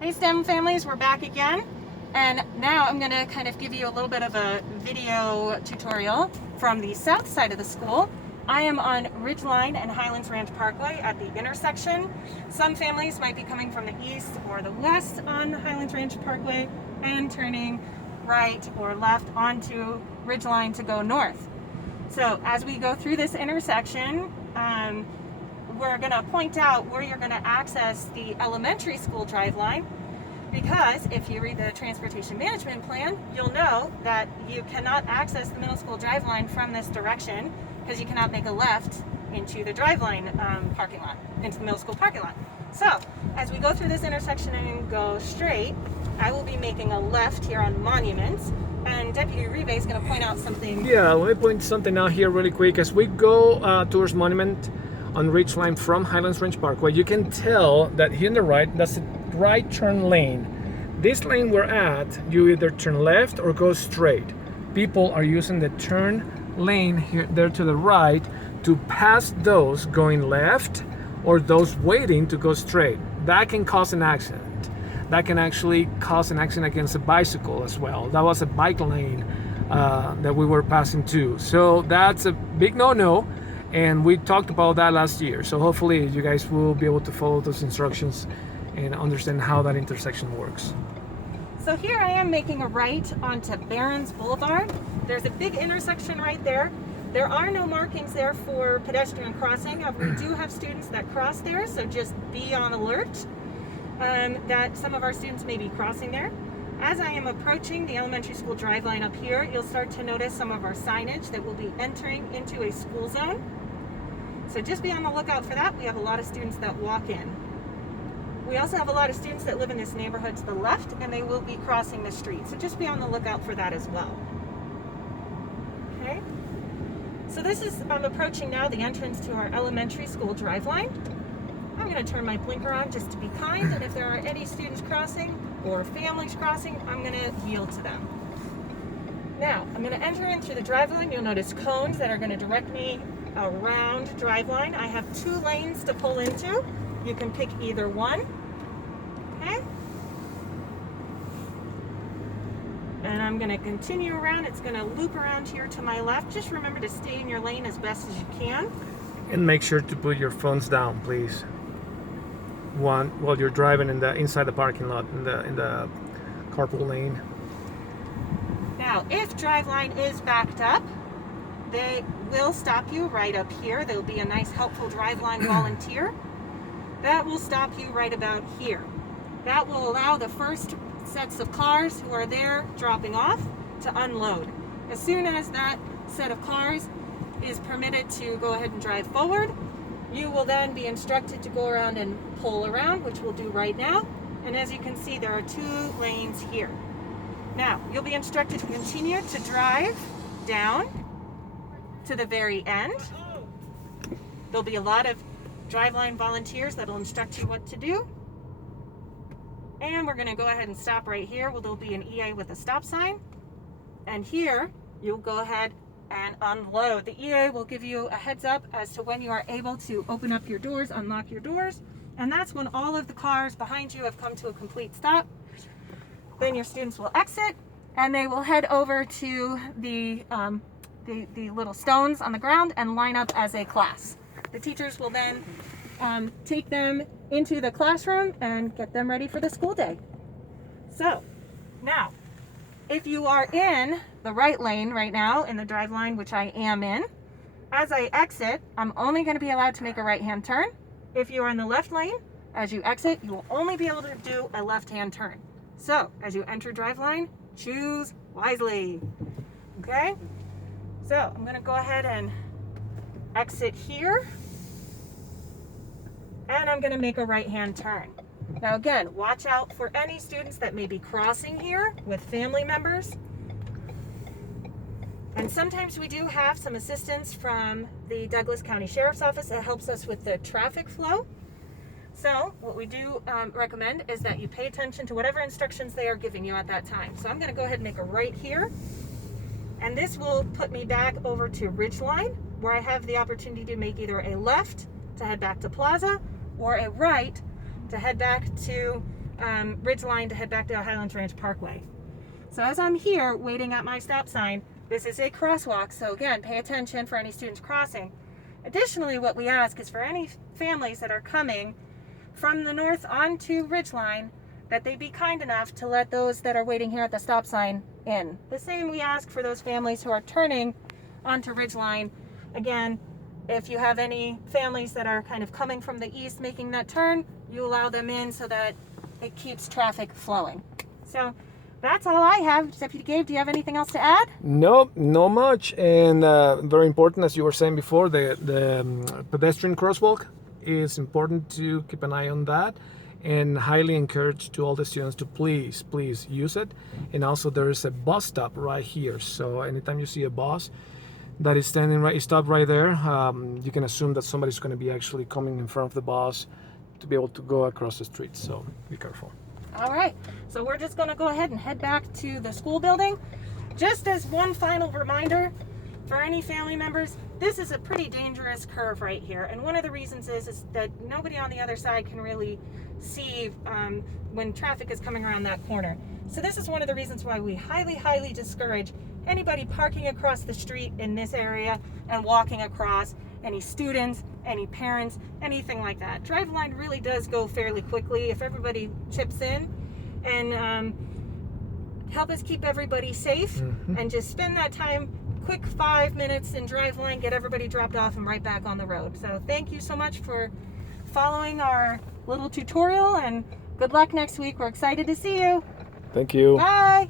Hey STEM families, we're back again, and now I'm going to kind of give you a little bit of a video tutorial from the south side of the school. I am on Ridgeline and Highlands Ranch Parkway at the intersection. Some families might be coming from the east or the west on Highlands Ranch Parkway and turning right or left onto Ridgeline to go north. So as we go through this intersection, we're going to point out where you're going to access the elementary school drive line, because if you read the transportation management plan, you'll know that you cannot access the middle school drive line from this direction because you cannot make a left into the drive line parking lot, into the middle school parking lot. So as we go through this intersection and go straight, I will be making a left here on Monument, and Deputy Rive is going to point out something. Yeah, let me point something out here really quick. As we go towards Monument on Ridgeline from Highlands Ranch Parkway, you can tell that here on the right, that's the right turn lane. This lane we're at, you either turn left or go straight. People are using the turn lane here, there to the right, to pass those going left or those waiting to go straight. That can cause an accident. That can actually cause an accident against a bicycle as well. That was a bike lane that we were passing to. So that's a big no-no. And we talked about that last year. So hopefully you guys will be able to follow those instructions and understand how that intersection works. So here I am making a right onto Barron's Boulevard. There's a big intersection right there. There are no markings there for pedestrian crossing. We do have students that cross there, so just be on alert that some of our students may be crossing there. As I am approaching the elementary school drive line up here, you'll start to notice some of our signage that will be entering into a school zone. So just be on the lookout for that. We have a lot of students that walk in. We also have a lot of students that live in this neighborhood to the left, and they will be crossing the street. So just be on the lookout for that as well. Okay. So this is, I'm approaching now the entrance to our elementary school drive line. I'm going to turn my blinker on just to be kind, and if there are any students crossing or families crossing, I'm going to yield to them. Now, I'm going to enter in through the drive line. You'll notice cones that are going to direct me around drive line. I have 2 lanes to pull into. You can pick either one. Okay. And I'm going to continue around. It's going to loop around here to my left. Just remember to stay in your lane as best as you can. And make sure to put your phones down, please. While you're driving inside the parking lot, in the carpool lane. Now, if Driveline is backed up, they will stop you right up here. There'll be a nice helpful Driveline volunteer that will stop you right about here. That will allow the first sets of cars who are there dropping off to unload. As soon as that set of cars is permitted to go ahead and drive forward, you will then be instructed to go around and pull around, which we'll do right now. And as you can see, there are 2 lanes here. Now, you'll be instructed to continue to drive down to the very end. There'll be a lot of Driveline volunteers that'll instruct you what to do. And we're going to go ahead and stop right here. Well, there'll be an EA with a stop sign. And here, you'll go ahead and unload. The EA will give you a heads up as to when you are able to open up your doors, unlock your doors, and that's when all of the cars behind you have come to a complete stop. Then your students will exit, and they will head over to the little stones on the ground and line up as a class. The teachers will then take them into the classroom and get them ready for the school day. So now, if you are in the right lane right now in the drive line, which I am in, as I exit, I'm only going to be allowed to make a right-hand turn. If you are in the left lane, as you exit, you will only be able to do a left-hand turn. So as you enter drive line, choose wisely. Okay? So I'm going to go ahead and exit here, and I'm going to make a right-hand turn. Now again, watch out for any students that may be crossing here with family members. And sometimes we do have some assistance from the Douglas County Sheriff's Office that helps us with the traffic flow. So what we do recommend is that you pay attention to whatever instructions they are giving you at that time. So I'm going to go ahead and make a right here. And this will put me back over to Ridgeline, where I have the opportunity to make either a left to head back to Plaza or a right to head back to Ridgeline to head back to Highlands Ranch Parkway. So as I'm here waiting at my stop sign, this is a crosswalk, so again, pay attention for any students crossing. Additionally, what we ask is for any families that are coming from the north onto Ridgeline, that they be kind enough to let those that are waiting here at the stop sign in. The same we ask for those families who are turning onto Ridgeline. Again, if you have any families that are kind of coming from the east making that turn, you allow them in so that it keeps traffic flowing. So that's all I have. Deputy Gabe, do you have anything else to add? No, not much. And very important, as you were saying before, the pedestrian crosswalk is important to keep an eye on that, and highly encourage to all the students to please use it. And also there is a bus stop right here, so anytime you see a bus that is standing right, stop right there, you can assume that somebody's going to be actually coming in front of the bus to be able to go across the street, so be careful. All right, so we're just going to go ahead and head back to the school building. Just as one final reminder for any family members, this is a pretty dangerous curve right here, and one of the reasons is that nobody on the other side can really see when traffic is coming around that corner. So this is one of the reasons why we highly discourage anybody parking across the street in this area and walking across, any students, any parents, anything like that. Driveline really does go fairly quickly if everybody chips in and help us keep everybody safe, and just spend that time, quick 5 minutes in Driveline, get everybody dropped off and right back on the road. So thank you so much for following our little tutorial, and good luck next week. We're excited to see you. Thank you. Bye.